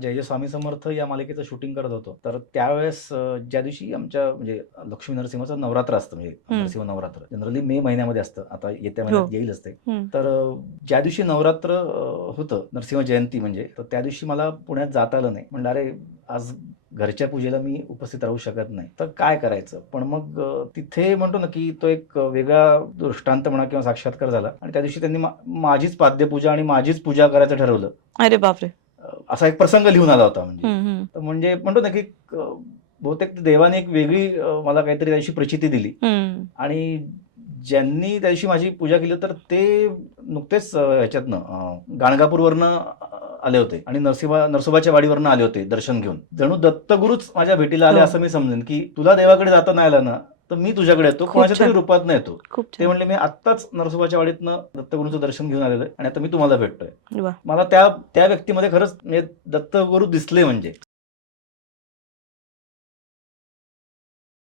जय जय स्वामी समर्थ या मालिकेचं शूटिंग करत होतो. तर त्यावेळेस ज्या दिवशी आमच्या म्हणजे लक्ष्मी नरसिंहाचं नवरात्र असतं, म्हणजे नरसिंह नवरात्र जनरली मे महिन्यामध्ये असतं, आता येत्या महिन्यात येईलच ते. तर ज्या दिवशी नवरात्र होतं, नरसिंह जयंती म्हणजे, तर त्या दिवशी मला पुण्यात जाता आलं नाही. म्हणलं अरे आज घरच्या पूजेला मी उपस्थित राहू शकत नाही, तर काय करायचं. पण मग तिथे म्हणतो ना की तो एक वेगळा दृष्टांत म्हणा किंवा साक्षात्कार झाला आणि त्या दिवशी त्यांनी माझीच पाद्यपूजा आणि माझीच पूजा करायचं ठरवलं. अरे बापरे. असा एक प्रसंग लिहून आला होता. म्हणजे तर म्हणजे म्हणतो ना की बहुतेक देवाने एक वेगळी मला काहीतरी त्याची प्रचिती दिली आणि ज्यांनी त्या दिवशी माझी पूजा केली तर ते नुकतेच ह्याच्यातनं गाणगापूरवरनं आले होते आणि नरसोबाच्या वाडीवरनं आले होते दर्शन घेऊन. जणू दत्तगुरूच माझ्या भेटीला आले असं मी समजेन, की तुला देवाकडे जाता नाही आलं ना तर मी तुझ्याकडे येतो, कोणाच्या तरी रूपात नाही येतो. ते म्हणले मी आत्ताच नरसोबाच्या वाडीतनं दत्तगुरूंचं दर्शन घेऊन आलेलो आहे आणि आता मी तुम्हाला भेटतोय. मला त्या व्यक्तीमध्ये खरंच दत्तगुरू दिसले. म्हणजे